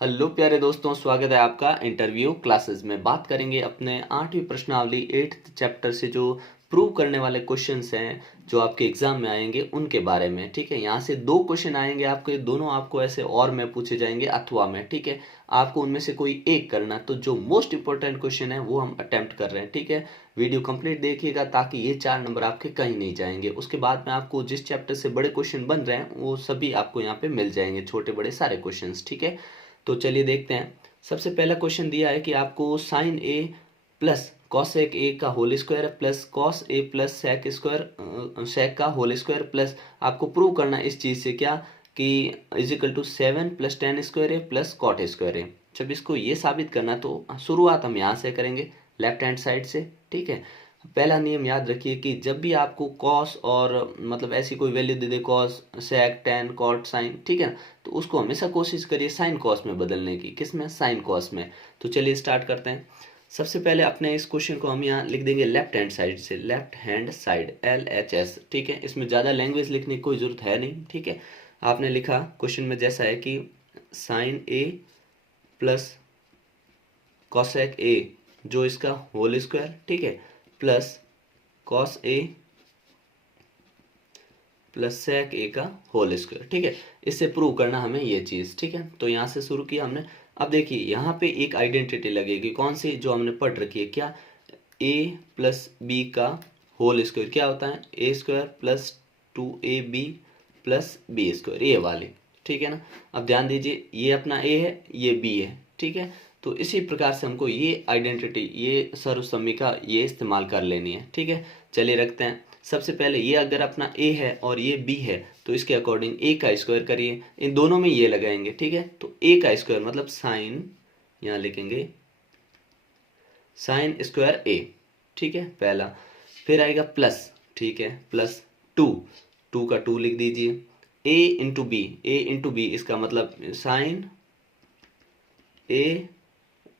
Hello प्यारे दोस्तों, स्वागत है आपका इंटरव्यू क्लासेस में। बात करेंगे अपने 8वीं प्रश्नावली 8th चैप्टर से जो प्रूव करने वाले क्वेश्चंस हैं जो आपके एग्जाम में आएंगे उनके बारे में। ठीक है, यहाँ से दो क्वेश्चन आएंगे आपके, दोनों आपको ऐसे और में पूछे जाएंगे अथवा में। ठीक है, आपको उनमें से कोई एक करना, तो जो मोस्ट इंपॉर्टेंट क्वेश्चन है वो हम अटेम्प्ट कर रहे हैं। ठीक है, वीडियो कंप्लीट देखिएगा ताकि ये 4 नंबर आपके कहीं नहीं जाएंगे। उसके बाद में आपको जिस चैप्टर से बड़े क्वेश्चन बन रहे हैं वो सभी आपको यहाँ पे मिल जाएंगे, छोटे बड़े सारे क्वेश्चन। ठीक है, तो चलिए देखते हैं। सबसे पहला क्वेश्चन दिया है कि आपको sine A plus cosec A का whole square plus cos A plus sec square sec का होल स्क्वायर प्लस आपको प्रूव करना है इस चीज से क्या कि is equal to 7 plus 10 square A plus cot square A. जब इसको ये साबित करना तो शुरुआत हम यहाँ से करेंगे, लेफ्ट हैंड साइड से। ठीक है, पहला नियम याद रखिए कि जब भी आपको कॉस और मतलब ऐसी कोई वैल्यू दे दे, cos sec tan cot sine, ठीक है ना, तो उसको हमेशा कोशिश करिए साइन कॉस में बदलने की। किस में? साइन कॉस में। तो चलिए स्टार्ट करते हैं। सबसे पहले अपने इस क्वेश्चन को हम यहाँ लिख देंगे लेफ्ट हैंड साइड से, लेफ्ट हैंड साइड LHS। ठीक है, इसमें ज़्यादा लैंग्वेज लिखने की कोई ज़रूरत है नहीं। ठीक है, आपने लिखा क्वेश्चन में जैसा है कि sine A plus cosec A जो इसका होल स्क्वायर, ठीक है, plus cos A plus sec A का होल स्क्वायर। ठीक है, इससे प्रूव करना हमें ये चीज़। ठीक है, तो यहाँ से शुरू किया हमने। अब देखिए यहाँ पे एक आइडेंटिटी लगेगी, कौन सी? जो हमने पढ़ रखी है, क्या? a प्लस बी का होल स्क्वायर क्या होता है? A square plus 2ab plus B square, ये वाली। ठीक है ना। अब ध्यान दीजिए, ये अपना a है, ये b है। ठीक है, तो इसी प्रकार से हमको ये आइडेंटिटी, ये सर्वसम्मिका ये इस्तेमाल कर लेनी है। ठीक है, चलिए रखते हैं। सबसे पहले ये अगर अपना a है और ये b है तो इसके अकॉर्डिंग a का स्क्वायर करिए, इन दोनों में ये लगाएंगे। ठीक है, तो a का स्क्वायर मतलब साइन, यहाँ लिखेंगे साइन स्क्वायर a। ठीक है, पहला। फिर आएगा प्लस, ठीक है, प्लस 2, 2 का 2 लिख दीजिए। a into B, a into B इसका मतलब sine a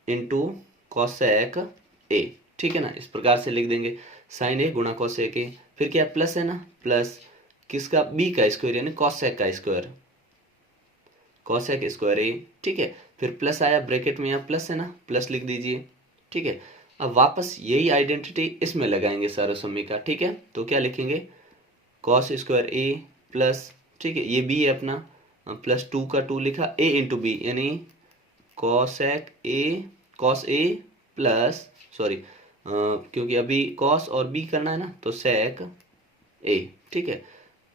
into cosec a। ठीक है ना, इस प्रकार से लिख देंगे साइन a गुणा कॉसेक a। फिर क्या प्लस है ना, प्लस किसका? b का स्क्वायर यानी कॉसेक का स्क्वायर, कॉसेक स्क्वायर a। ठीक है, फिर प्लस आया ब्रैकेट में, यहाँ प्लस है ना, प्लस लिख दीजिए। ठीक है, अब वापस यही आइडेंटिटी इसमें लगाएंगे सर्वसम्मिका। ठीक है, तो क्या लिखेंगे? कॉस स्क्वायर a प्लस, ठीक है, ये b है अपना, प्लस 2 का 2 लिखा, a इंटू बी यानी cosec a, cos a plus, sorry क्योंकि अभी कॉस और b करना है ना, तो सेक a। ठीक है,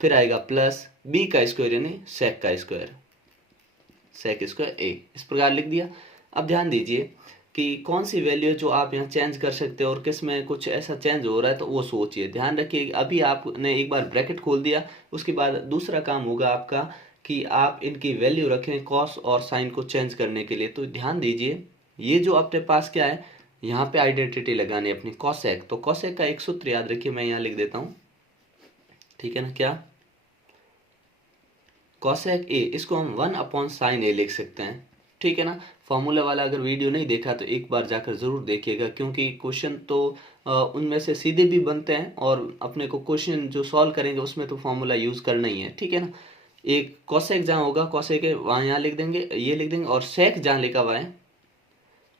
फिर आएगा प्लस b का स्क्वायर यानी सेक का स्क्वायर, सेक स्क्वायर a। इस प्रकार लिख दिया। अब ध्यान दीजिए कि कौन सी वैल्यू जो आप यहाँ चेंज कर सकते हो और किस में कुछ ऐसा चेंज हो रहा है, तो वो सोचिए। ध्यान रखिए, अभी आपने एक बार ब्रैकेट खोल दिया, उसके बाद दूसरा काम होगा आपका कि आप इनकी वैल्यू रखें कॉस और साइन को चेंज करने के लिए। तो ध्यान दीजिए, ये जो अपने पास क्या है, यहाँ पे आइडेंटिटी लगानी है अपनी कॉसेक। तो कॉसेक का एक सूत्र याद रखिए, मैं यहाँ लिख देता हूँ। ठीक है ना, क्या? कॉसेक ए, इसको हम 1 अपॉन साइन ए लिख सकते हैं। ठीक है ना। फॉर्मूला वाला अगर वीडियो नहीं देखा तो एक बार जाकर ज़रूर देखिएगा, क्योंकि क्वेश्चन तो उनमें से सीधे भी बनते हैं और अपने को क्वेश्चन जो सॉल्व करेंगे उसमें तो फॉर्मूला यूज़ करना ही है। ठीक है ना। एक कॉसेक जहाँ होगा, कॉसेक वहाँ यहाँ लिख देंगे, ये लिख देंगे, और सेक जहाँ लिखा हुआ है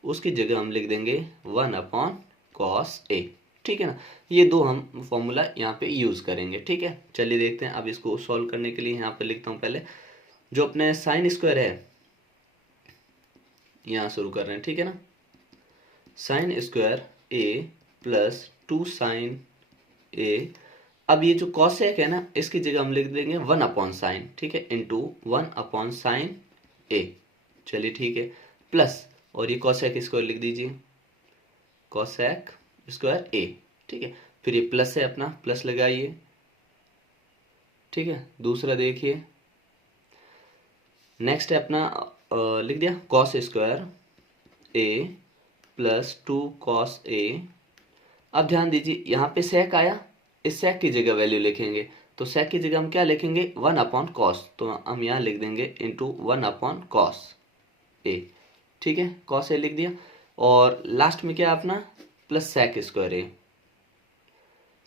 उसकी जगह हम लिख देंगे 1 अपॉन कॉस ए। ठीक है ना, ये दो हम फॉर्मूला यहाँ पे यूज़ करेंगे। ठीक है, चलिए देखते हैं। अब इसको सॉल्व करने के लिए यहाँ पे लिखता हूँ पहले जो अपने साइन स्क्वायर है, यहाँ शुरू कर रहे हैं। ठीक है ना, sine square A plus 2 sign ए। अब ये जो कॉसेक है ना, इसकी जगह हम लिख देंगे 1 अपॉन साइन, ठीक है, इंटू 1 अपॉन साइन ए। चलिए ठीक है, प्लस, और ये कॉसेक स्क्वायर लिख दीजिए, कॉसेक स्क्वायर ए। ठीक है, फिर ये प्लस है अपना, प्लस लगाइए। ठीक है, दूसरा देखिए, नेक्स्ट है अपना लिख दिया cos square A plus 2 cos A. अब ध्यान दीजिए, यहाँ पे सेक आया, इस सेक की जगह वैल्यू लिखेंगे, तो सेक की जगह हम क्या लिखेंगे? 1 अपॉन कॉस, तो हम यहाँ लिख देंगे इंटू 1 अपॉन कॉस ए। ठीक है, कॉस ए लिख दिया, और लास्ट में क्या अपना प्लस सेक स्क्वायर ए,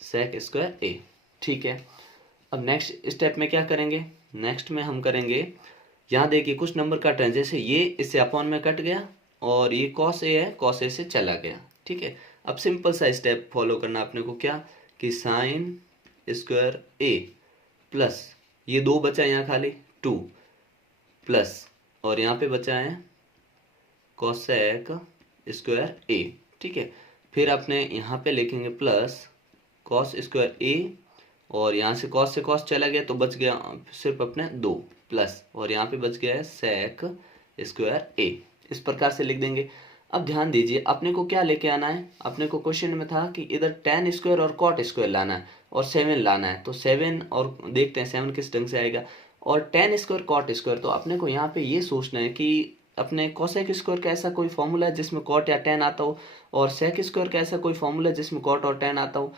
सेक स्क्वायर ए। ठीक है, अब नेक्स्ट स्टेप में क्या करेंगे? नेक्स्ट में हम करेंगे यहाँ देखिए कुछ नंबर कट रहे हैं, जैसे ये इससे अपॉन में कट गया और ये कॉस ए है, कॉस ए से चला गया। ठीक है, अब सिंपल सा स्टेप फॉलो करना अपने को, क्या कि साइन स्क्वायर ए प्लस ये 2 बचा है यहाँ खाली 2 प्लस और यहाँ पे बचा है कोसेक स्क्वायर ए। ठीक है, फिर अपने यहाँ पे लिखेंगे प्लस कॉस स्क्वायर ए और यहाँ से कॉस चला गया तो बच गया सिर्फ अपने 2 प्लस और यहाँ पे बच गया है सेक स्क्वायर ए। इस प्रकार से लिख देंगे। अब ध्यान दीजिए अपने को क्या लेके आना है, अपने को क्वेश्चन में था कि इधर टेन स्क्वायर और कॉट स्क्वायर लाना है और 7 लाना है, तो 7 और देखते हैं 7 किस ढंग से आएगा। और टेन स्क्वायर कॉट स्क्वायर, तो अपने को यहाँ पे ये सोचना है कि अपने कोसेक स्क्वायर का ऐसा कोई फॉर्मूला है जिसमें कॉट या टेन आता हो और सेक स्क्वायर का ऐसा कोई फॉर्मूला है जिसमें कॉट और टेन आता हो,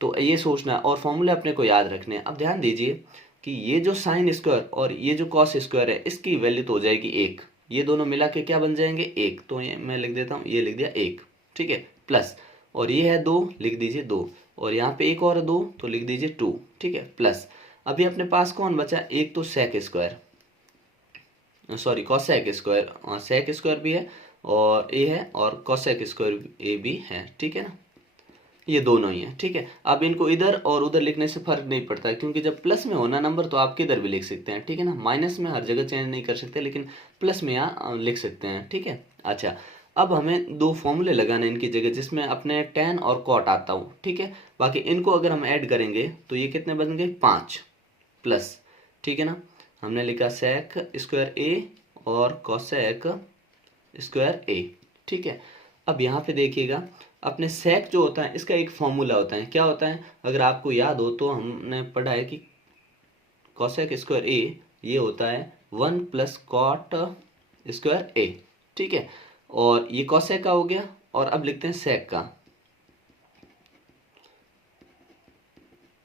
तो ये सोचना है और फॉर्मूले अपने को याद रखने हैं। अब ध्यान दीजिए कि ये जो साइन स्क्वायर और ये जो कॉस स्क्वायर है इसकी वैल्यू तो हो जाएगी 1, ये दोनों मिला के क्या बन जाएंगे 1, तो ये मैं लिख देता हूँ, ये लिख दिया 1। ठीक है, प्लस और ये है 2, लिख दीजिए 2 और यहाँ पे एक और 2 तो लिख दीजिए 2। ठीक है, प्लस अभी अपने पास कौन बचा, एक तो sec square, sorry cosec square, sec square भी है और ए है और कॉसेक स्क्वायर ए भी है। ठीक है ना, ये दोनों ही है। ठीक है, अब इनको इधर और उधर लिखने से फर्क नहीं पड़ता क्योंकि जब प्लस में होना नंबर तो आप किधर भी लिख सकते हैं। ठीक है ना, माइनस में हर जगह चेंज नहीं कर सकते लेकिन प्लस में यहाँ लिख सकते हैं। ठीक है, अच्छा अब हमें 2 फॉर्मूले लगाने इनकी जगह जिसमें अपने टेन और कॉट आता हो। ठीक है, बाकी इनको अगर हम ऐड करेंगे तो ये कितने बन गए 5 प्लस। ठीक है ना, हमने लिखा सेक स्क्वायर ए और कोसेक स्क्वायर ए। ठीक है, अब यहाँ पे देखिएगा अपने सेक जो होता है इसका एक फॉर्मूला होता है, क्या होता है अगर आपको याद हो तो हमने पढ़ा है कि कोसेक स्क्वायर ए ये होता है 1 प्लस कॉट स्क्वायर ए। ठीक है, और ये कोसेक का हो गया और अब लिखते हैं सेक का।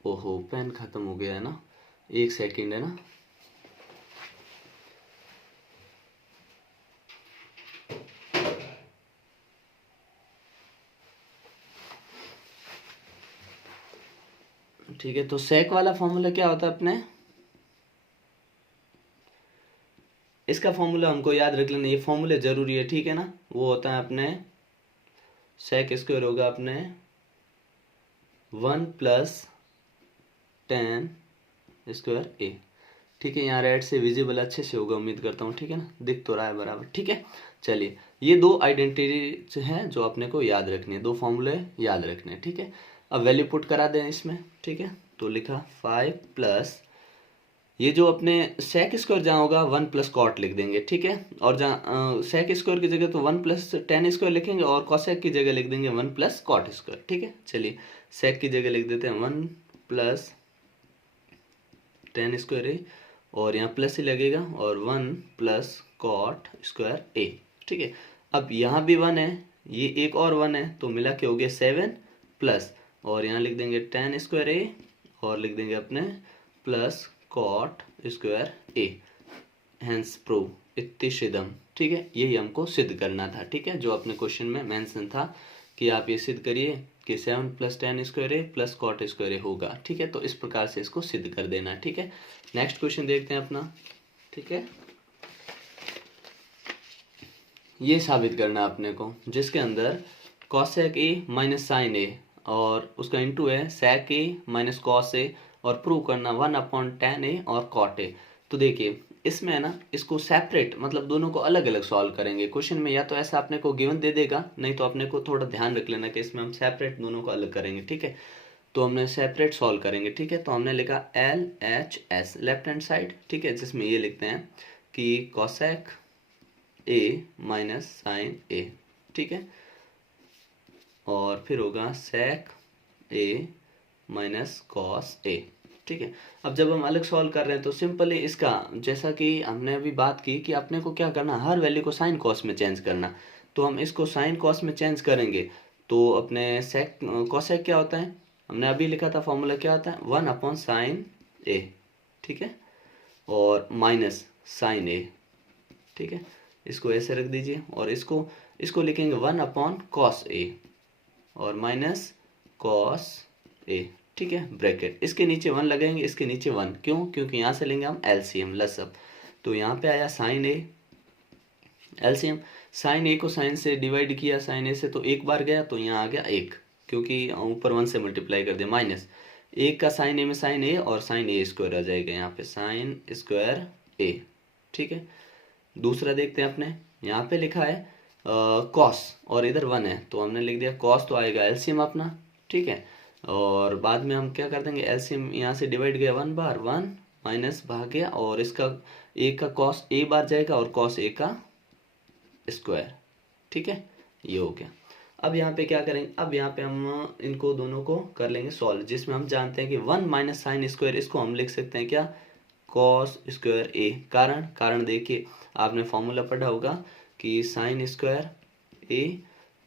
ओहो पेन खत्म हो गया है ना, 1 सेकेंड है ना। ठीक है, तो सेक वाला फॉर्मूला क्या होता है अपने, इसका फॉर्मूला हमको याद रख लेना, ये फॉर्मूले जरूरी है। ठीक है ना, वो होता है अपने सेक स्क्वायर होगा अपने 1 प्लस टेन स्क्वायर ए। ठीक है, यहाँ रेड से विजिबल अच्छे से होगा उम्मीद करता हूँ। ठीक है ना, दिख तो रहा है बराबर। ठीक है, चलिए ये 2 आइडेंटिटी हैं जो अपने को याद रखनी है, 2 फॉर्मूले याद रखने हैं। ठीक है, अब वैल्यू पुट करा दें इसमें। ठीक है, तो लिखा 5 प्लस ये जो अपने सेक स्क्वायर जहाँ होगा 1 प्लस कॉट लिख देंगे। ठीक है, और जहाँ सेक स्क्वायर की जगह तो 1 प्लस टेन स्क्वायर लिखेंगे और कॉसेक की जगह लिख देंगे 1 प्लस कॉट स्क्वायर। ठीक है, चलिए सेक की जगह लिख देते हैं 1 प्लस टेन स्क्वायर ए और यहाँ प्लस ही लगेगा और 1 प्लस कॉट स्क्वायर ए। ठीक है, अब यहाँ भी 1 है, ये एक और 1 है तो मिला के हो गया 7 प्लस और यहाँ लिख देंगे टेन स्क्वायर ए और लिख देंगे अपने plus cot square A. Hence prove इत्तिशिदम। ठीक है, यही हमको सिद्ध करना था। ठीक है, जो अपने क्वेश्चन में मेंशन था कि आप ये सिद्ध करिए कि 7 plus ten square A plus cot square ए होगा। ठीक है, तो इस प्रकार से इसको सिद्ध कर देना। ठीक है, नेक्स्ट क्वेश्चन देखते हैं अपना। ठीक है, ये साबित करना अपने को जिसके अंदर कॉसेक ए माइनस साइन ए और उसका इंटू है सेक ए माइनस कॉस ए और प्रूव करना 1 अपॉन टेन ए और कॉट ए। तो देखिए इसमें है ना, इसको सेपरेट मतलब दोनों को अलग अलग सॉल्व करेंगे। क्वेश्चन में या तो ऐसा अपने को गिवन दे देगा, नहीं तो अपने को थोड़ा ध्यान रख लेना कि इसमें हम सेपरेट दोनों को अलग करेंगे। ठीक है, तो हमने सेपरेट सॉल्व करेंगे। ठीक है, तो हमने लिखा L H S left hand side. ठीक है, जिसमें ये लिखते हैं कि कॉसेक ए माइनस साइन ए। ठीक है, और फिर होगा सेक ए माइनस कॉस ए। ठीक है, अब जब हम अलग सॉल्व कर रहे हैं तो सिंपली इसका जैसा कि हमने अभी बात की कि अपने को क्या करना, हर वैल्यू को साइन कॉस में चेंज करना। तो हम इसको साइन कॉस में चेंज करेंगे तो अपने सेक कॉसेक क्या होता है, हमने अभी लिखा था फॉर्मूला क्या होता है 1 अपॉन साइन ए। ठीक है, और माइनस साइन ए। ठीक है, इसको ऐसे रख दीजिए और इसको लिखेंगे 1 अपॉन कॉस ए और माइनस कॉस ए। ठीक है, ब्रैकेट इसके नीचे 1 लगेंगे, इसके नीचे 1, क्यों, क्योंकि यहाँ से लेंगे हम एलसीएम लसअप। तो यहाँ पे आया साइन ए, एलसीएम साइन ए को साइन से डिवाइड किया, साइन ए से तो एक बार गया तो यहाँ आ गया एक, क्योंकि ऊपर 1 से मल्टीप्लाई कर दिया, माइनस एक का साइन ए में साइन ए और साइन ए स्क्वायर आ जाएगा यहाँ पे साइन स्क्वायर ए। ठीक है, दूसरा देखते हैं अपने, यहाँ पे लिखा है कॉस और इधर 1 है तो हमने लिख दिया कॉस, तो आएगा एलसीएम अपना। ठीक है, और बाद में हम क्या कर देंगे, एलसीएम यहाँ से डिवाइड गया 1 बार, 1 माइनस भाग गया और इसका ए का कॉस ए बार जाएगा और कॉस ए का स्क्वायर। ठीक है, ये हो गया। अब यहाँ पे क्या करेंगे, अब यहाँ पे हम इनको दोनों को कर लेंगे सॉल्व, जिसमें हम जानते हैं कि 1 माइनस साइन स्क्वायर, इसको हम लिख सकते हैं क्या, कॉस स्क्वायर ए। कारण देखिए आपने फॉर्मूला पढ़ा होगा कि sine square A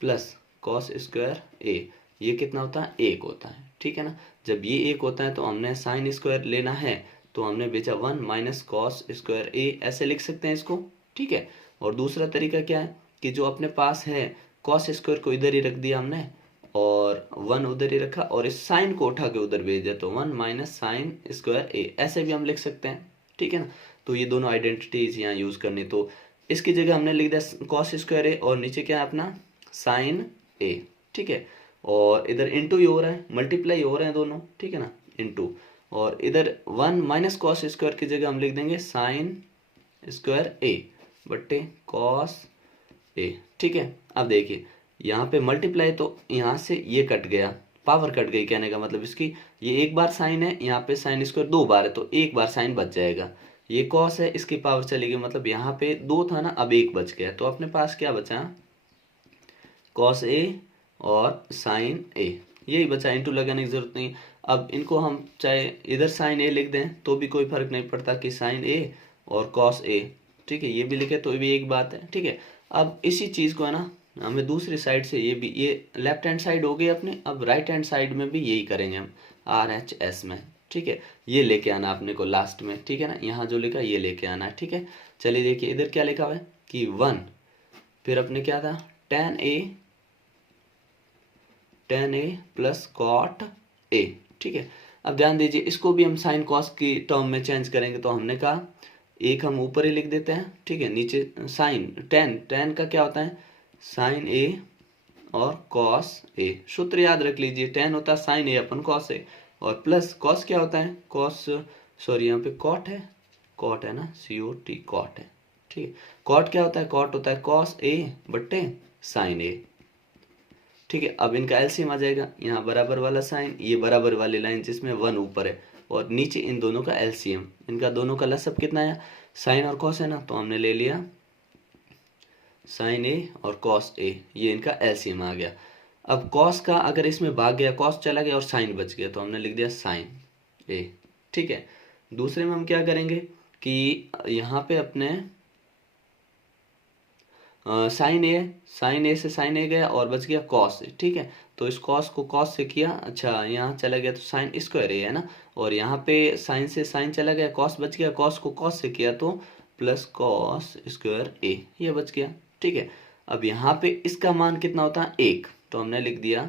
plus cos square ए, ये कितना होता है, एक होता है। ठीक है ना, जब ये एक होता है तो हमने साइन स्क्वायर लेना है तो हमने बेचा 1 माइनस कॉस स्क्वायर ए, ऐसे लिख सकते हैं इसको। ठीक है, और दूसरा तरीका क्या है कि जो अपने पास है कॉस स्क्वायर को इधर ही रख दिया हमने और 1 उधर ही रखा और इस साइन को उठा के उधर भेज दिया, तो 1 माइनस साइन स्क्वायर ए, ऐसे भी हम लिख सकते हैं। ठीक है ना, तो ये दोनों आइडेंटिटीज यहाँ यूज करनी, तो इसकी जगह हमने लिख दिया कॉस स्क्वायर ए और नीचे क्या है अपना साइन ए। ठीक है, और इधर इंटू ही हो रहा है, मल्टीप्लाई हो रहे हैं दोनों। ठीक है ना, इंटू, और इधर 1 माइनस कॉस स्क्वायर की जगह हम लिख देंगे साइन स्क्वायर ए बट्टे कॉस ए। ठीक है, अब देखिए यहाँ पे मल्टीप्लाई तो यहाँ से ये कट गया, पावर कट गई, कहने का मतलब इसकी ये एक बार साइन है, यहाँ पे साइन स्क्वायर 2 बार है तो एक बार साइन बच जाएगा, ये कॉस है इसकी पावर चली गई, मतलब यहाँ पे 2 था ना, अब 1 बच गया, तो अपने पास क्या बचा, कॉस ए और साइन ए, यही बचा, इंटू लगाने की जरूरत नहीं। अब इनको हम चाहे इधर साइन ए लिख दें तो भी कोई फर्क नहीं पड़ता कि साइन ए और कॉस ए। ठीक है, ये भी लिखे तो भी एक बात है। ठीक है, अब इसी चीज़ को है ना हमें दूसरी साइड से, ये भी, ये लेफ्ट हैंड साइड हो गई अपने, अब राइट हैंड साइड में भी यही करेंगे हम आर एच एस में। ठीक है, ये लेके आना अपने को लास्ट में। ठीक है ना, यहाँ जो लिखा ये लेके आना है। ठीक है, चलिए देखिए इधर क्या लिखा हुआ है कि 1, फिर अपने क्या था tan A plus cot A. ठीक है, अब ध्यान दीजिए इसको भी हम साइन कॉस की टर्म में चेंज करेंगे, तो हमने कहा एक हम ऊपर ही लिख देते हैं। ठीक है, नीचे साइन टेन का क्या होता है, साइन ए और कॉस ए, सूत्र याद रख लीजिए, टेन होता है sign A upon cos A, और प्लस कॉस क्या होता है, कॉस, सॉरी यहाँ पे कॉट है ना, COT कॉट है। ठीक है, कॉट क्या होता है, कॉट होता है कॉस ए बट्टे साइन ए। ठीक है, अब इनका एलसीएम आ जाएगा, यहाँ बराबर वाला साइन, ये बराबर वाली लाइन जिसमें 1 ऊपर है और नीचे इन दोनों का एलसीएम, इनका दोनों का लसअप कितना है, साइन और कॉस है ना, तो हमने ले लिया साइन ए और कॉस ए, ये इनका एलसीएम आ गया। अब कॉस का अगर इसमें भाग गया, कॉस चला गया और साइन बच गया, तो हमने लिख दिया साइन ए। ठीक है, दूसरे में हम क्या करेंगे कि यहाँ पे अपने साइन ए से साइन ए गया और बच गया कॉस ए। ठीक है, तो इस कॉस को कॉस से किया, अच्छा यहाँ चला गया तो साइन स्क्वायर ए है ना, और यहाँ पे साइन से साइन चला गया, कॉस बच गया, कॉस को कॉस से किया तो प्लस कॉस स्क्वायर ए, ये बच गया। ठीक है, अब यहाँ पे इसका मान कितना होता है, 1, तो हमने लिख दिया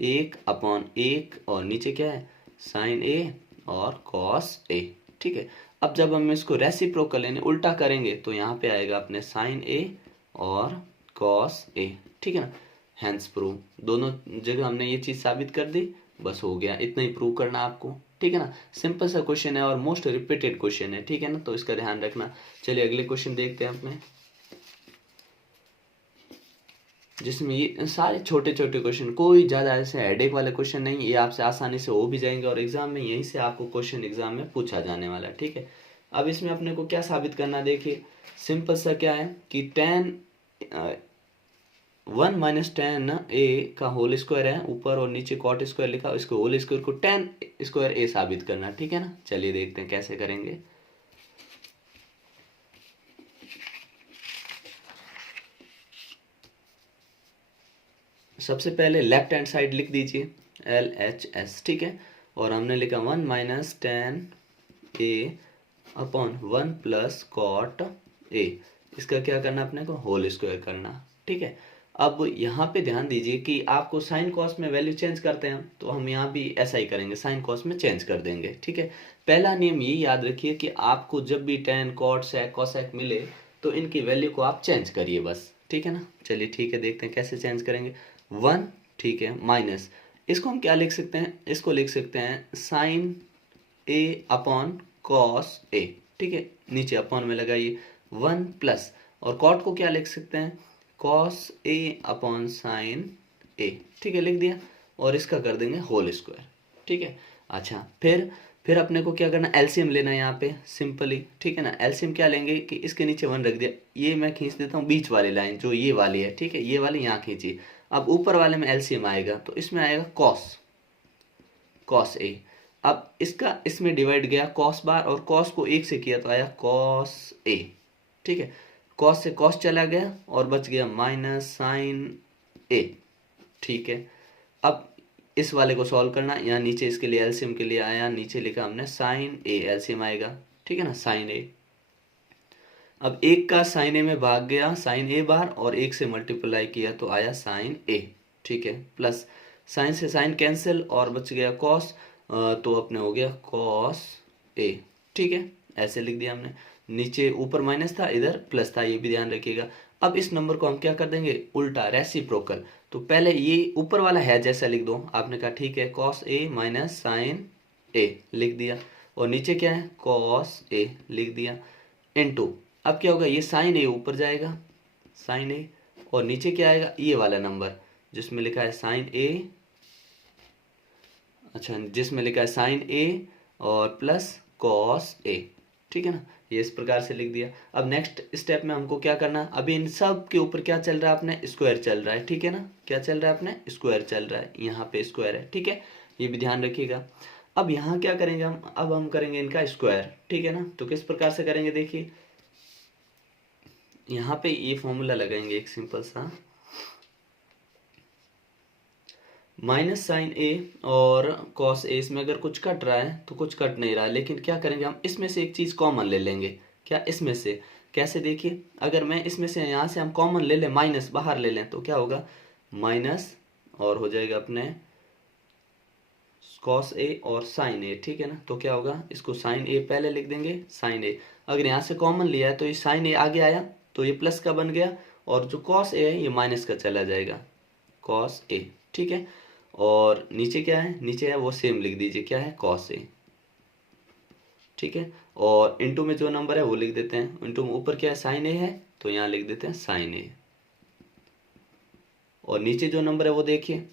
1/1 और नीचे क्या है साइन ए और कॉस ए। ठीक है, अब जब हम इसको रेसिप्रोकल यानी उल्टा करेंगे तो यहाँ पे आएगा अपने साइन ए और कॉस ए। ठीक है ना, हैंस प्रूव, दोनों जगह हमने ये चीज साबित कर दी, बस हो गया, इतना ही प्रूव करना आपको। ठीक है ना, सिंपल सा क्वेश्चन है और मोस्ट रिपीटेड क्वेश्चन है। ठीक है ना, तो इसका ध्यान रखना। चलिए अगले क्वेश्चन देखते हैं अपने, जिसमें ये सारे छोटे छोटे क्वेश्चन, कोई ज़्यादा ऐसे हेडेक वाले क्वेश्चन नहीं, ये आपसे आसानी से हो भी जाएंगे और एग्जाम में यहीं से आपको क्वेश्चन एग्जाम में पूछा जाने वाला है। ठीक है, अब इसमें अपने को क्या साबित करना, देखिए सिंपल सा क्या है कि 1 माइनस टेन ए का होल स्क्वायर है ऊपर और नीचे कॉट स्क्वायर लिखा, इसको होल स्क्वायर को टेन स्क्वायर ए साबित करना। ठीक है ना, चलिए देखते हैं कैसे करेंगे। सबसे पहले लेफ्ट हैंड साइड लिख दीजिए LHS। ठीक है, और हमने लिखा 1 minus tan A upon 1 plus cot A, इसका क्या करना अपने को, होल स्क्वायर करना। ठीक है, अब यहाँ पे ध्यान दीजिए कि आपको साइन कॉस में वैल्यू चेंज करते हैं, तो हम यहाँ भी ऐसा ही करेंगे, साइन कॉस में चेंज कर देंगे। ठीक है, पहला नियम ये याद रखिए कि आपको जब भी टेन कॉट सेक कोसेक मिले तो इनकी वैल्यू को आप चेंज करिए बस। ठीक है ना, चलिए ठीक है, देखते हैं कैसे चेंज करेंगे। 1, ठीक है, माइनस, इसको हम क्या लिख सकते हैं, इसको लिख सकते हैं sign A upon cos A. ठीक है, नीचे अपॉन में लगाइए 1 प्लस, और कॉट को क्या लिख सकते हैं, कॉस ए अपॉन साइन ए। ठीक है, लिख दिया, और इसका कर देंगे होल स्क्वायर। ठीक है, अच्छा फिर अपने को क्या करना, एलसीएम लेना है यहाँ पे सिंपली। ठीक है ना, एलसीएम क्या लेंगे कि इसके नीचे 1 रख दिया, ये मैं खींच देता हूँ बीच वाली लाइन जो ये वाली है। ठीक है, ये वाली यहाँ खींची, अब ऊपर वाले में एलसीएम आएगा तो इसमें आएगा कॉस ए। अब इसका इसमें डिवाइड गया कॉस बार, और कॉस को 1 से किया तो आया कॉस ए। ठीक है, कॉस से कॉस चला गया और बच गया माइनस साइन ए। ठीक है, अब इस वाले को सॉल्व करना, यहाँ नीचे इसके लिए एलसीएम के लिए आया, नीचे लिखा हमने साइन ए, एलसीएम आएगा। ठीक है ना, साइन ए। अब 1 का साइन ए में भाग गया साइन ए बार, और 1 से मल्टीप्लाई किया तो आया साइन ए। ठीक है, प्लस साइन से साइन कैंसिल और बच गया कॉस, तो अपने हो गया कॉस ए। ठीक है, ऐसे लिख दिया हमने, नीचे ऊपर माइनस था इधर प्लस था, ये भी ध्यान रखिएगा। अब इस नंबर को हम क्या कर देंगे, उल्टा रेसिप्रोकल। तो पहले ये ऊपर वाला है जैसा लिख दो, आपने कहा ठीक है, कॉस ए माइनस साइन ए लिख दिया, और नीचे क्या है कॉस ए लिख दिया, इनटू अब क्या होगा, ये साइन ए ऊपर जाएगा साइन ए, और नीचे क्या आएगा, ये वाला नंबर जिसमें लिखा है साइन ए, अच्छा जिसमें लिखा है साइन ए और प्लस कॉस ए। ठीक है ना, ये इस प्रकार से लिख दिया। अब नेक्स्ट स्टेप में हमको क्या करना, अभी इन सब के ऊपर क्या चल रहा है अपने, स्क्वायर चल रहा है। ठीक है ना, क्या चल रहा है अपने, स्क्वायर चल रहा है, यहाँ पे स्क्वायर है। ठीक है, ये भी ध्यान रखिएगा। अब यहाँ क्या करेंगे हम, अब हम करेंगे इनका स्क्वायर। ठीक है ना, तो किस प्रकार से करेंगे, देखिए यहाँ पे ये फॉर्मूला लगाएंगे एक सिंपल सा, माइनस साइन ए और कॉस ए, इसमें अगर कुछ कट रहा है तो कुछ कट नहीं रहा है, लेकिन क्या करेंगे हम, इसमें से एक चीज़ कॉमन ले लेंगे। क्या, इसमें से कैसे, देखिए अगर मैं इसमें से यहाँ से हम कॉमन ले लें, माइनस बाहर ले लें, तो क्या होगा माइनस, और हो जाएगा अपने कॉस ए और साइन ए। ठीक है ना, तो क्या होगा, इसको साइन ए पहले लिख देंगे, साइन ए, अगर यहाँ से कॉमन लिया है तो ये साइन ए आगे आया तो ये प्लस का बन गया, और जो कॉस ए है ये माइनस का चला जाएगा, कॉस ए। ठीक है, और नीचे क्या है, नीचे है वो सेम लिख दीजिए, क्या है कॉस ए। ठीक है, और इनटू में जो नंबर है वो लिख देते हैं, इनटू में ऊपर क्या है साइन ए है, तो यहाँ लिख देते हैं साइन ए, और नीचे जो नंबर है वो देखिए।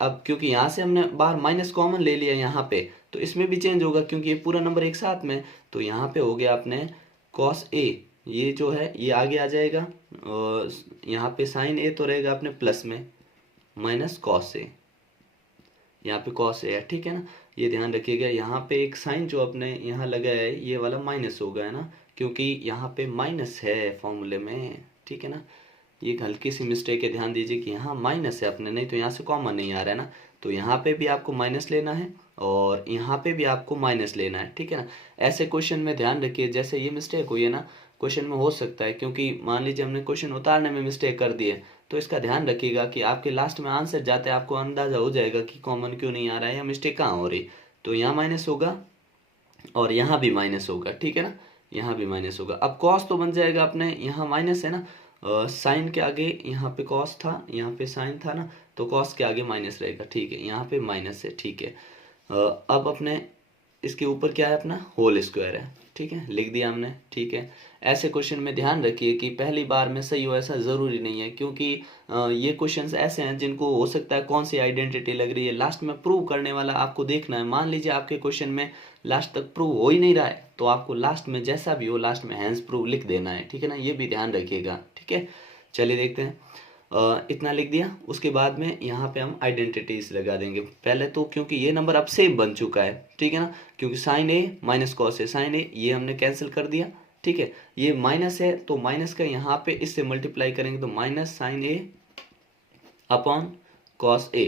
अब क्योंकि यहाँ से हमने बाहर माइनस कॉमन ले लिया यहाँ पे, तो इसमें भी चेंज होगा क्योंकि ये पूरा नंबर एक साथ में, तो यहाँ पे हो गया अपने कॉस ए, ये जो है ये आगे आ जाएगा, और यहाँ पे साइन ए तो रहेगा अपने प्लस में, माइनस कॉस ए, यहाँ पे कॉस ए है। ठीक है ना, ये ध्यान रखिएगा, यहाँ पे एक साइन जो अपने यहाँ लगा है ये वाला माइनस होगा, है ना, क्योंकि यहाँ पे माइनस है फॉर्मूले में। ठीक है ना, ये एक हल्की सी मिस्टेक है, ध्यान दीजिए कि यहाँ माइनस है अपने, नहीं तो यहाँ से कॉमन नहीं आ रहा है ना, तो यहाँ पे भी आपको माइनस लेना है और यहाँ पे भी आपको माइनस लेना है। ठीक है ना, ऐसे क्वेश्चन में ध्यान रखिए, जैसे ये मिस्टेक हुई है ना क्वेश्चन में हो सकता है, क्योंकि मान लीजिए हमने क्वेश्चन उतारने में मिस्टेक कर दी है, तो इसका ध्यान रखिएगा कि आपके लास्ट में आंसर जाते आपको अंदाजा हो जाएगा कि कॉमन क्यों नहीं आ रहा है या मिस्टेक कहाँ हो रही। तो यहाँ माइनस होगा और यहाँ भी माइनस होगा। ठीक है ना, यहाँ भी माइनस होगा। अब कॉस तो बन जाएगा अपने, यहाँ माइनस है ना, साइन के आगे यहाँ पे कॉस था, यहाँ पे साइन था ना, तो कॉस के आगे माइनस रहेगा। ठीक है, यहाँ पे माइनस है। ठीक है, अब अपने इसके ऊपर क्या है अपना होल स्क्वायर है। ठीक है, लिख दिया हमने। ठीक है, ऐसे क्वेश्चन में ध्यान रखिए कि पहली बार में सही हो ऐसा ज़रूरी नहीं है, क्योंकि ये क्वेश्चंस ऐसे हैं जिनको हो सकता है कौन सी आइडेंटिटी लग रही है, लास्ट में प्रूव करने वाला आपको देखना है। मान लीजिए आपके क्वेश्चन में लास्ट तक प्रूव हो ही नहीं रहा है, तो आपको लास्ट में जैसा भी हो लास्ट में हैंस प्रूव लिख देना है। ठीक है ना, ये भी ध्यान रखिएगा। ठीक है, चलिए देखते हैं। इतना लिख दिया, उसके बाद में यहाँ पे हम आइडेंटिटीज लगा देंगे पहले तो, क्योंकि ये नंबर अब सेम बन चुका है। ठीक है ना, क्योंकि sign A minus cos A, sign ए ये हमने कैंसिल कर दिया। ठीक है, ये माइनस है तो माइनस का यहाँ पे इससे मल्टीप्लाई करेंगे तो minus sine A upon cos A.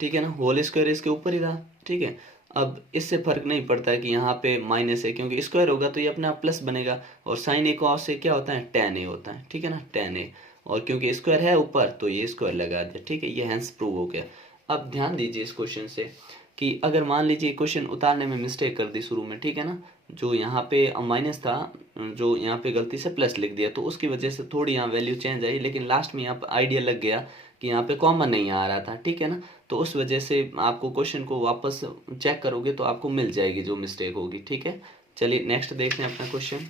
ठीक है ना, होल स्क्वायर इसके ऊपर ही रहा। ठीक है, अब इससे फर्क नहीं पड़ता है कि यहाँ पे माइनस है, क्योंकि स्क्वायर होगा तो ये अपने आप प्लस बनेगा, और साइन ए कॉस ए क्या होता है, टेन ए होता है, ठीक है ना, टेन ए, और क्योंकि स्क्वायर है ऊपर तो ये स्क्वायर लगा दिया, ठीक है, ये हैंस प्रूव हो गया। अब ध्यान दीजिए इस क्वेश्चन से कि अगर मान लीजिए क्वेश्चन उतारने में मिस्टेक कर दी शुरू में, ठीक है ना, जो यहाँ पे माइनस था, जो यहाँ पे गलती से प्लस लिख दिया, तो उसकी वजह से थोड़ी यहाँ वैल्यू चेंज आई, लेकिन लास्ट में यहाँ पे आइडिया लग गया कि यहाँ पे कॉमन नहीं आ रहा था, ठीक है ना, तो उस वजह से आपको क्वेश्चन को वापस चेक करोगे तो आपको मिल जाएगी जो मिस्टेक होगी, ठीक है। चलिए नेक्स्ट देखते हैं अपना क्वेश्चन।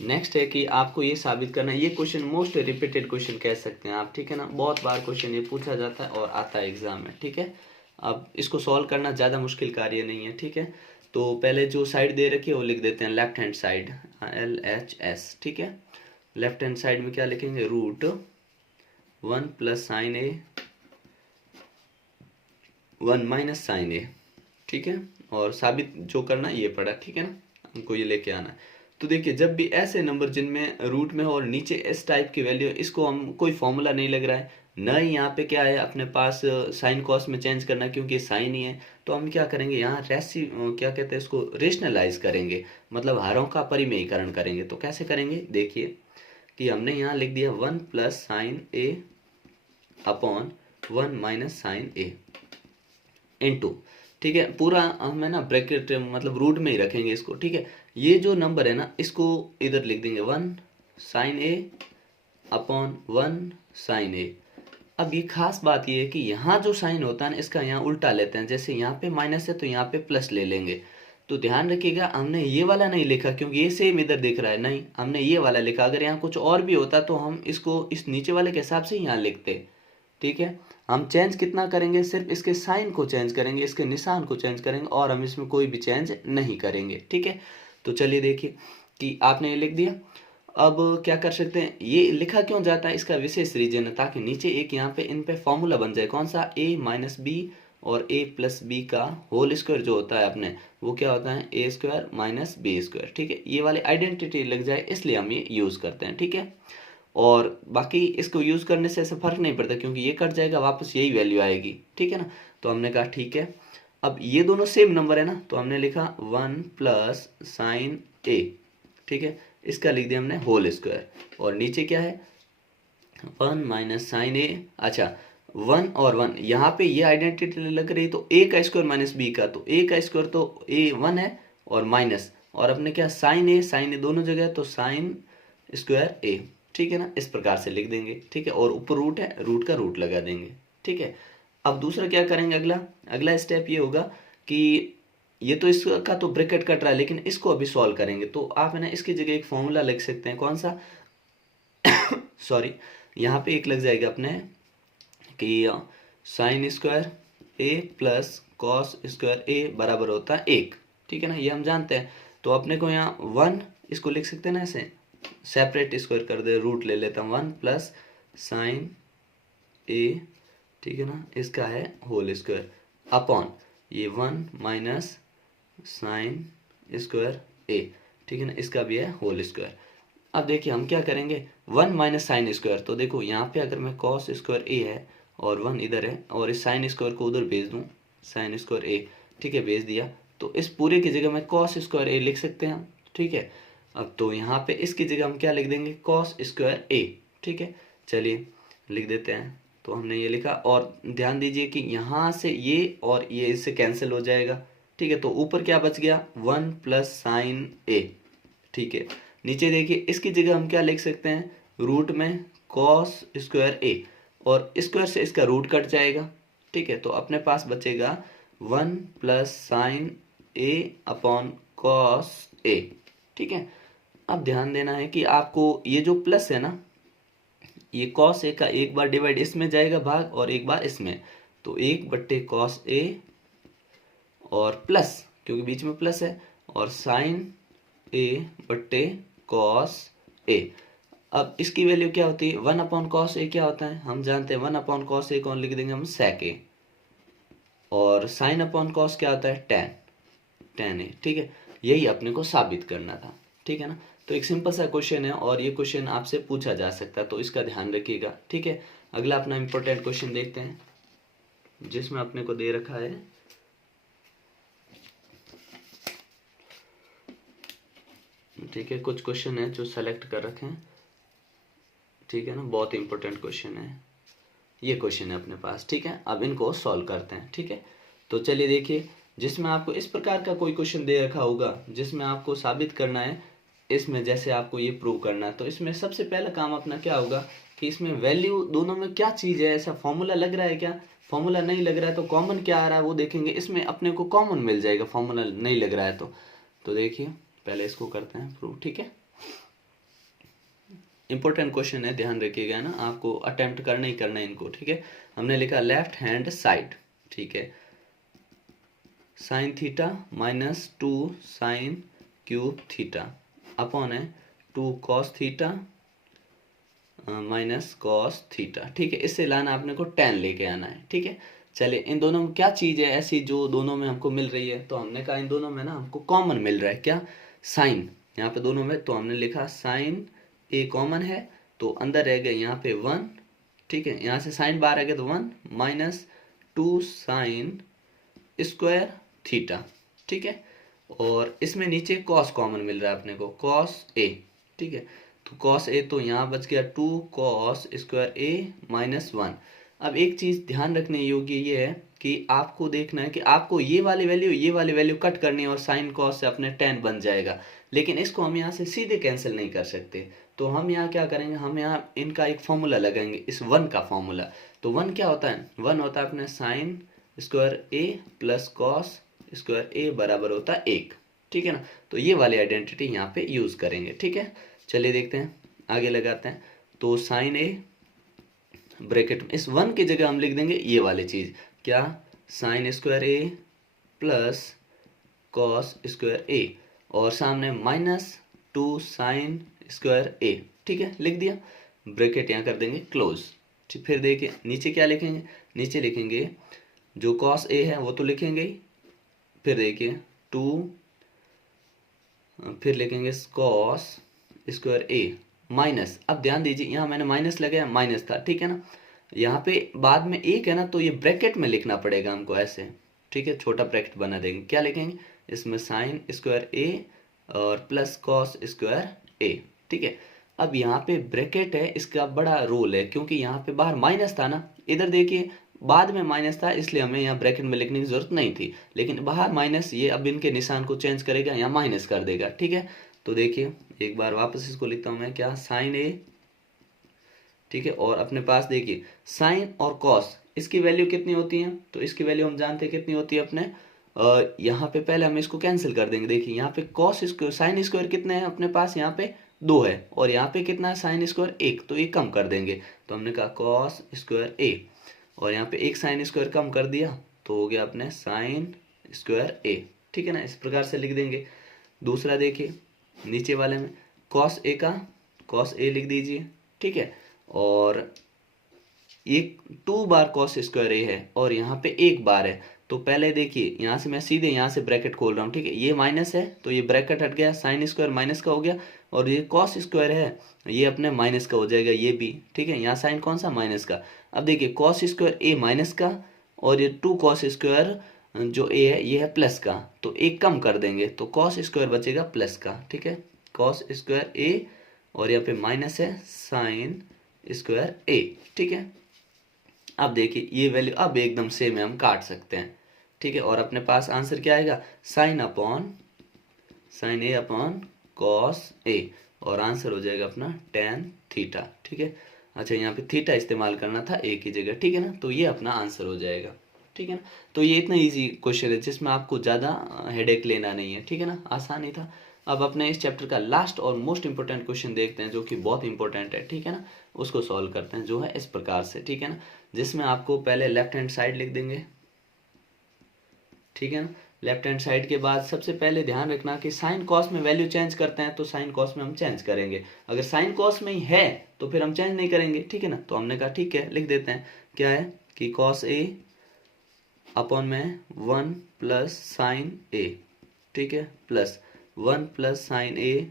नेक्स्ट है कि आपको ये साबित करना है, ये क्वेश्चन मोस्ट रिपीटेड क्वेश्चन कह सकते हैं आप, ठीक है ना, बहुत बार क्वेश्चन ये पूछा जाता है और आता है एग्जाम में, ठीक है। अब इसको सॉल्व करना ज़्यादा मुश्किल कार्य नहीं है, ठीक है। तो पहले जो साइड दे रखी है वो लिख देते हैं लेफ्ट हैंड साइड, LHS, ठीक है। लेफ्ट हैंड साइड में क्या लिखेंगे, रूट 1 प्लस साइन ए 1 माइनस साइन ए, ठीक है। और साबित जो करना ये पड़ा, ठीक है ना, हमको ये लेके आना है। तो देखिए जब भी ऐसे नंबर जिनमें रूट में हो और नीचे इस टाइप की वैल्यू, इसको हम कोई फॉर्मूला नहीं लग रहा है, न ही यहाँ पे क्या है अपने पास साइन कॉस में चेंज करना, क्योंकि साइन ही है, तो हम क्या करेंगे यहाँ क्या कहते हैं इसको, रेशनलाइज करेंगे, मतलब हरों का परिमेयीकरण करेंगे। तो कैसे करेंगे, देखिए कि हमने यहाँ लिख दिया 1 plus sine A upon 1 minus sine A into, ठीक है, पूरा हमें ना ब्रैकेट मतलब रूट में ही रखेंगे इसको, ठीक है। ये जो नंबर है ना इसको इधर लिख देंगे 1 साइन ए अपॉन 1 साइन ए। अब ये खास बात ये है कि यहाँ जो साइन होता है ना इसका यहाँ उल्टा लेते हैं, जैसे यहाँ पे माइनस है तो यहाँ पे प्लस ले लेंगे। तो ध्यान रखिएगा हमने ये वाला नहीं लिखा क्योंकि ये सेम इधर दिख रहा है, नहीं हमने ये वाला लिखा, अगर यहाँ कुछ और भी होता तो हम इसको इस नीचे वाले के हिसाब से यहाँ लिखते, ठीक है। हम चेंज कितना करेंगे, सिर्फ इसके साइन को चेंज करेंगे, इसके निशान को चेंज करेंगे, और हम इसमें कोई भी चेंज नहीं करेंगे, ठीक है। तो चलिए देखिए कि आपने ये लिख दिया। अब क्या कर सकते हैं, ये लिखा क्यों जाता है इसका विशेष रीजन है, ताकि नीचे एक यहाँ पे इन पे फॉर्मूला बन जाए, कौन सा, a माइनस बी और a प्लस बी का होल स्क्वायर जो होता है अपने, वो क्या होता है a square minus B square, ठीक है। ये वाली आइडेंटिटी लग जाए इसलिए हम ये यूज करते हैं, ठीक है। और बाकी इसको यूज करने से ऐसा फर्क नहीं पड़ता क्योंकि ये कट जाएगा वापस यही वैल्यू आएगी, ठीक है ना। तो हमने कहा ठीक है, अब ये दोनों सेम नंबर है ना, तो हमने लिखा 1 प्लस साइन ए, ठीक है, इसका लिख दिया हमने होल स्क्वायर, और नीचे क्या है 1 माइनस साइन ए। अच्छा 1 और 1 यहाँ पे ये आइडेंटिटी लग रही, तो a का स्क्वायर माइनस बी का, तो a का स्क्वायर तो a 1 है और माइनस, और अपने क्या साइन ए दोनों जगह, तो साइन स्क्वायर a, ठीक है ना, इस प्रकार से लिख देंगे, ठीक है। और ऊपर रूट है, रूट का रूट लगा देंगे, ठीक है। अब दूसरा क्या करेंगे, अगला स्टेप ये होगा कि ये तो इसका तो ब्रैकेट कट रहा है, लेकिन इसको अभी सॉल्व करेंगे, तो आप है ना इसकी जगह एक फॉर्मूला लिख सकते हैं, कौन सा सॉरी, यहाँ पे एक लग जाएगा अपने कि sine square A plus cos square ए बराबर होता है 1, ठीक है ना, ये हम जानते हैं। तो अपने को यहाँ 1 इसको लिख सकते हैं ना, ऐसे सेपरेट स्क्वायर कर दे, रूट ले लेता हूँ 1 प्लस साइन ए, ठीक है ना, इसका है होल स्क्वायर अपॉन ये 1 माइनस साइन स्क्वायर ए, ठीक है ना, इसका भी है होल स्क्वायर। अब देखिए हम क्या करेंगे 1 माइनस साइन स्क्वायर, तो देखो यहाँ पे अगर मैं कॉस स्क्वायर ए है और 1 इधर है, और इस साइन स्क्वायर को उधर भेज दूँ, साइन स्क्वायर ए, ठीक है, भेज दिया, तो इस पूरे की जगह मैं कॉस स्क्वायर ए लिख सकते हैं, ठीक है। अब तो यहाँ पे इसकी जगह हम क्या लिख देंगे, कॉस स्क्वायर ए, ठीक है। चलिए लिख देते हैं, तो हमने ये लिखा, और ध्यान दीजिए कि यहाँ से ये और ये इससे कैंसिल हो जाएगा, ठीक है। तो ऊपर क्या बच गया 1 प्लस साइन ए, ठीक है। नीचे देखिए इसकी जगह हम क्या लिख सकते हैं, रूट में कॉस स्क्वायर ए, और स्क्वायर से इसका रूट कट जाएगा, ठीक है। तो अपने पास बचेगा 1 plus sine A upon cos A, ठीक है। अब ध्यान देना है कि आपको ये जो प्लस है ना, ये कॉस ए का एक बार डिवाइड इसमें जाएगा भाग, और एक बार इसमें, तो 1 बट्टे कॉस ए और प्लस क्योंकि बीच में प्लस है, और साइन ए बट्टे कॉस ए। अब इसकी वैल्यू क्या होती है, 1 अपॉन कॉस ए क्या होता है, हम जानते हैं 1 अपॉन कॉस ए कौन लिख देंगे हम, सेक ए, और साइन अपॉन कॉस क्या होता है, टेन ए, ठीक है। यही अपने को साबित करना था, ठीक है ना। तो एक सिंपल सा क्वेश्चन है और ये क्वेश्चन आपसे पूछा जा सकता है, तो इसका ध्यान रखिएगा, ठीक है। अगला अपना इंपॉर्टेंट क्वेश्चन देखते हैं। जिसमें अपने को दे रखा है ठीक है, कुछ क्वेश्चन है जो सेलेक्ट कर रखे हैं, ठीक है ना, बहुत इंपॉर्टेंट क्वेश्चन है, ये क्वेश्चन है अपने पास, ठीक है। अब इनको सॉल्व करते हैं, ठीक है। तो चलिए देखिए, जिसमें आपको इस प्रकार का कोई क्वेश्चन दे रखा होगा जिसमें आपको साबित करना है, इसमें जैसे आपको ये प्रूव करना है, तो इसमें सबसे पहला काम अपना क्या होगा कि इसमें वैल्यू दोनों में क्या चीज़ है, ऐसा फॉर्मूला लग रहा है क्या, फॉर्मूला नहीं लग रहा है तो कॉमन क्या आ रहा है वो देखेंगे, इसमें अपने को कॉमन मिल जाएगा फॉर्मूला नहीं लग रहा है तो देखिए पहले इसको करते हैं प्रूव, ठीक है। इंपॉर्टेंट क्वेश्चन है, ध्यान रखिएगा ना, आपको अटेम्प्ट करना ही करना है इनको, ठीक है। हमने लिखा लेफ्ट हैंड साइड, ठीक है, sine theta minus 2 sine cube theta upon है 2 cos theta minus cos theta, ठीक है। इससे लाना आपने को tan लेके आना है, ठीक है। चलिए इन दोनों में क्या चीज़ है ऐसी जो दोनों में हमको मिल रही है, तो हमने कहा इन दोनों में ना हमको कॉमन मिल रहा है, क्या, साइन, यहाँ पे दोनों में, तो हमने लिखा साइन ए कॉमन है, तो अंदर रह गए यहाँ पे 1, ठीक है, यहाँ से साइन बाहर आ गया तो 1 माइनस 2 साइन स्क्वायर थीटा, ठीक है। और इसमें नीचे कॉस कॉमन मिल रहा है अपने को, कॉस ए, ठीक है, तो कॉस ए तो यहाँ बच गया 2 कॉस स्क्वायर ए माइनस 1। अब एक चीज़ ध्यान रखने योग्य ये है कि आपको देखना है कि आपको ये वाली वैल्यू कट करनी है और साइन कॉस से अपने tan बन जाएगा, लेकिन इसको हम यहाँ से सीधे कैंसिल नहीं कर सकते, तो हम यहाँ क्या करेंगे, हम यहाँ इनका एक फॉर्मूला लगाएंगे, इस 1 का फॉर्मूला। तो 1 क्या होता है, 1 होता है अपने sine square A plus cos square ए बराबर होता है 1, ठीक है ना। तो ये वाली आइडेंटिटी यहाँ पे यूज़ करेंगे, ठीक है। चलिए देखते हैं, आगे लगाते हैं, तो साइन ए ब्रैकेट में इस 1 की जगह हम लिख देंगे ये वाली चीज़, क्या, sine square A plus cos square ए, और सामने माइनस 2 साइन स्क्वायर ए, ठीक है, लिख दिया, ब्रैकेट यहाँ कर देंगे क्लोज, ठीक। फिर देखिए नीचे क्या लिखेंगे, नीचे लिखेंगे जो कॉस ए है वो तो लिखेंगे ही, फिर देखिए 2, फिर लिखेंगे कॉस स्क्वायर ए माइनस, अब ध्यान दीजिए यहाँ मैंने माइनस लगाया, माइनस था, ठीक है ना, यहाँ पे बाद में एक है ना, तो ये ब्रैकेट में लिखना पड़ेगा हमको ऐसे, ठीक है, छोटा ब्रैकेट बना देंगे, क्या लिखेंगे इसमें साइन स्क्वायर ए और प्लस कॉस स्क्वायर ए, ठीक है। अब यहाँ पे ब्रैकेट है, इसका बड़ा रोल है क्योंकि यहाँ पे बाहर माइनस था ना, इधर देखिए बाद में माइनस था इसलिए हमें यहाँ ब्रैकेट में लिखने की जरूरत नहीं थी, लेकिन बाहर माइनस, ये अब इनके निशान को चेंज करेगा, यहाँ माइनस कर देगा, ठीक है। तो देखिए एक बार वापस इसको लिखता हूँ मैं, क्या, साइन ए, ठीक है, और अपने पास देखिए साइन और कॉस, इसकी वैल्यू कितनी होती है, तो इसकी वैल्यू हम जानते हैं कितनी होती है अपने, यहाँ पे पहले हम इसको कैंसिल कर देंगे, देखिए यहाँ पे कॉस स्क्वायर साइन स्क्वायर कितने हैं अपने पास, यहाँ पे 2 है, और यहाँ पे कितना है साइन स्क्वायर 1, तो ये कम कर देंगे, तो हमने कहा कॉस स्क्वायर ए, और यहाँ पे एक साइन स्क्वायर कम कर दिया तो हो गया अपने साइन स्क्वायर ए, ठीक है ना, इस प्रकार से लिख देंगे। दूसरा देखिए नीचे वाले में कॉस ए का कॉस ए लिख दीजिए, ठीक है, और ये 2 बार कॉस स्क्वायर ए है और यहाँ पे 1 बार है, तो पहले देखिए यहाँ से मैं सीधे यहाँ से ब्रैकेट खोल रहा हूँ, ठीक है, ये माइनस है तो ये ब्रैकेट हट गया, साइन स्क्वायर माइनस का हो गया, और ये कॉस स्क्वायर है ये अपने माइनस का हो जाएगा, ये भी, ठीक है, यहाँ साइन कौन सा, माइनस का। अब देखिए कॉस स्क्वायर ए माइनस का, और ये 2 कॉस स्क्वायर जो ए है ये है प्लस का, तो एक कम कर देंगे तो कॉस स्क्वायर बचेगा प्लस का, ठीक है, कॉस स्क्वायर ए, और यहाँ पे माइनस है साइन स्क्वायर ए, ठीक है। अब देखिए ये वैल्यू अब एकदम सेम है, हम काट सकते हैं, ठीक है, और अपने पास आंसर क्या आएगा, sign A upon cos A, और आंसर हो जाएगा अपना tan थीटा, ठीक है। अच्छा यहाँ पे थीटा इस्तेमाल करना था ए की जगह, ठीक है ना, तो ये अपना आंसर हो जाएगा, ठीक है ना। तो ये इतना इजी क्वेश्चन है जिसमें आपको ज़्यादा हेडेक लेना नहीं है, ठीक है ना, आसान ही था। अब अपने इस चैप्टर का लास्ट और मोस्ट इंपॉर्टेंट क्वेश्चन देखते हैं जो कि बहुत इंपॉर्टेंट है, ठीक है ना, उसको सॉल्व करते हैं, जो है इस प्रकार से, ठीक है ना, जिसमें आपको पहले लेफ्ट हैंड साइड लिख देंगे, ठीक है ना। लेफ्ट हैंड साइड के बाद सबसे पहले ध्यान रखना कि साइन कॉस में वैल्यू चेंज करते हैं तो साइन कॉस में हम चेंज करेंगे, अगर साइन कॉस में ही है तो फिर हम चेंज नहीं करेंगे, ठीक है ना। तो हमने कहा ठीक है लिख देते हैं, क्या है कि कॉस ए अपॉन में 1 प्लस साइन ए, ठीक है, plus 1 plus sine A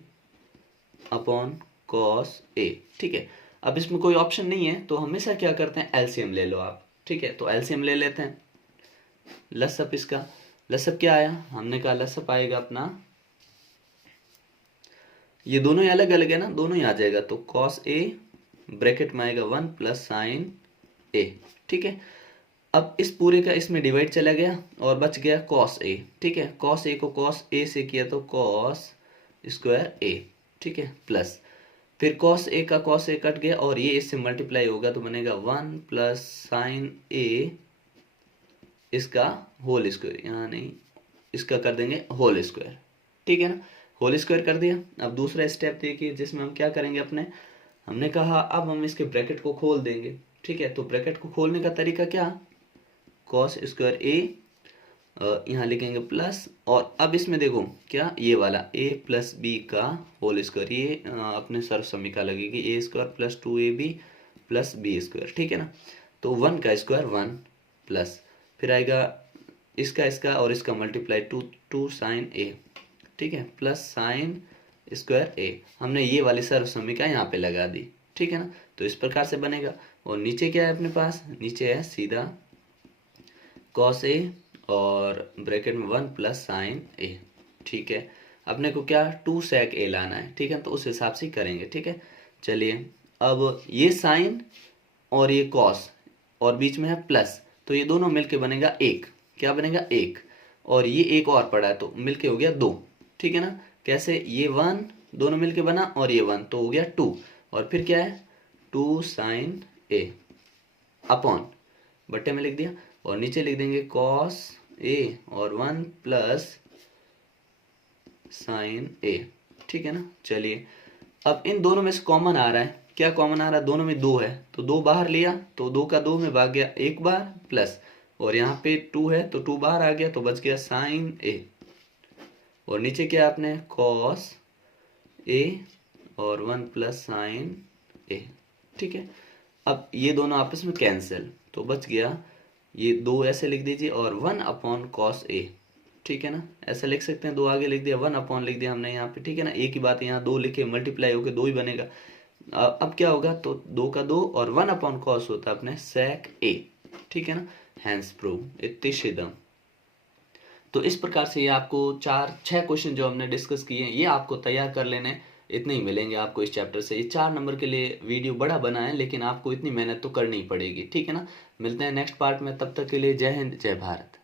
upon cos A, ठीक है। अब इसमें कोई ऑप्शन नहीं है तो हमेशा क्या करते हैं, एलसीएम ले लो आप, ठीक है, तो एलसीएम ले लेते हैं। लसअप इसका, लसअप क्या आया, हमने कहा लसअप आएगा अपना, ये दोनों ही अलग अलग है ना, दोनों ही आ जाएगा, तो कॉस ए ब्रैकेट में आएगा 1 प्लस साइन ए। ठीक है, अब इस पूरे का इसमें डिवाइड चला गया और बच गया कॉस ए। ठीक है, कॉस ए को कॉस ए से किया तो कॉस स्क्वायर ए। ठीक है, प्लस फिर कॉस ए का कॉस ए कट गया और ये इससे मल्टीप्लाई होगा तो बनेगा 1 प्लस साइन ए इसका होल स्क्वायर, यहाँ नहीं, इसका कर देंगे होल स्क्वायर। ठीक है ना, होल स्क्वायर कर दिया। अब दूसरा स्टेप देखिए जिसमें हम क्या करेंगे अपने, हमने कहा अब हम इसके ब्रैकेट को खोल देंगे। ठीक है, तो ब्रैकेट को खोलने का तरीका क्या, कॉस स्क्वायर ए, यहाँ लिखेंगे प्लस, और अब इसमें देखो क्या, ये वाला a प्लस बी का होल स्क्वायर, ये अपने सर्व समीकरण लगेगी A square plus 2ab plus B square. ठीक है ना, तो 1 का स्क्वायर 1 प्लस फिर आएगा इसका और इसका मल्टीप्लाई 2 साइन ए। ठीक है, प्लस साइन स्क्वायर ए, हमने ये वाली सर्व समीकरण यहाँ पे लगा दी। ठीक है ना, तो इस प्रकार से बनेगा। और नीचे क्या है अपने पास, नीचे है सीधा कॉस ए और ब्रैकेट में 1 प्लस साइन ए। ठीक है, अपने को क्या 2 sec ए लाना है। ठीक है, तो उस हिसाब से करेंगे। ठीक है, चलिए अब ये साइन और ये कॉस और बीच में है प्लस, तो ये दोनों मिलके बनेगा 1, क्या बनेगा 1, और ये एक और पड़ा है तो मिलके हो गया 2। ठीक है ना, कैसे, ये 1 दोनों मिलके बना और ये 1 तो हो गया 2, और फिर क्या है 2 साइन ए अपॉन बट्टे में लिख दिया, और नीचे लिख देंगे कॉस ए और 1 प्लस साइन ए। ठीक है ना, चलिए अब इन दोनों में से कॉमन आ रहा है, क्या कॉमन आ रहा है, दोनों में 2 है तो 2 बाहर लिया तो 2 का 2 में भाग गया एक बार प्लस, और यहाँ पे 2 है तो 2 बाहर आ गया तो बच गया साइन ए, और नीचे क्या आपने कॉस ए और 1 प्लस साइन ए। ठीक है, अब ये दोनों आपस में कैंसिल तो बच गया ये 2 ऐसे लिख दीजिए और 1 अपॉन कॉस ए। ठीक है ना, ऐसा लिख सकते हैं, 2 आगे लिख दिया 1 अपॉन लिख दिया हमने यहाँ पे। ठीक है ना, एक ही बात यहाँ 2 लिखे मल्टीप्लाई होके 2 ही बनेगा। अब क्या होगा, तो 2 का 2 और 1 अपॉन कॉस होता है अपने सेक ए। ठीक है ना, हैंस प्रूव इत्तिशिदम। तो इस प्रकार से ये आपको 4-6 क्वेश्चन जो हमने डिस्कस किए हैं ये आपको तैयार कर लेने, इतने ही मिलेंगे आपको इस चैप्टर से। ये 4 नंबर के लिए वीडियो बड़ा बना है लेकिन आपको इतनी मेहनत तो करनी ही पड़ेगी। ठीक है ना, मिलते हैं नेक्स्ट पार्ट में, तब तक के लिए जय हिंद जय भारत।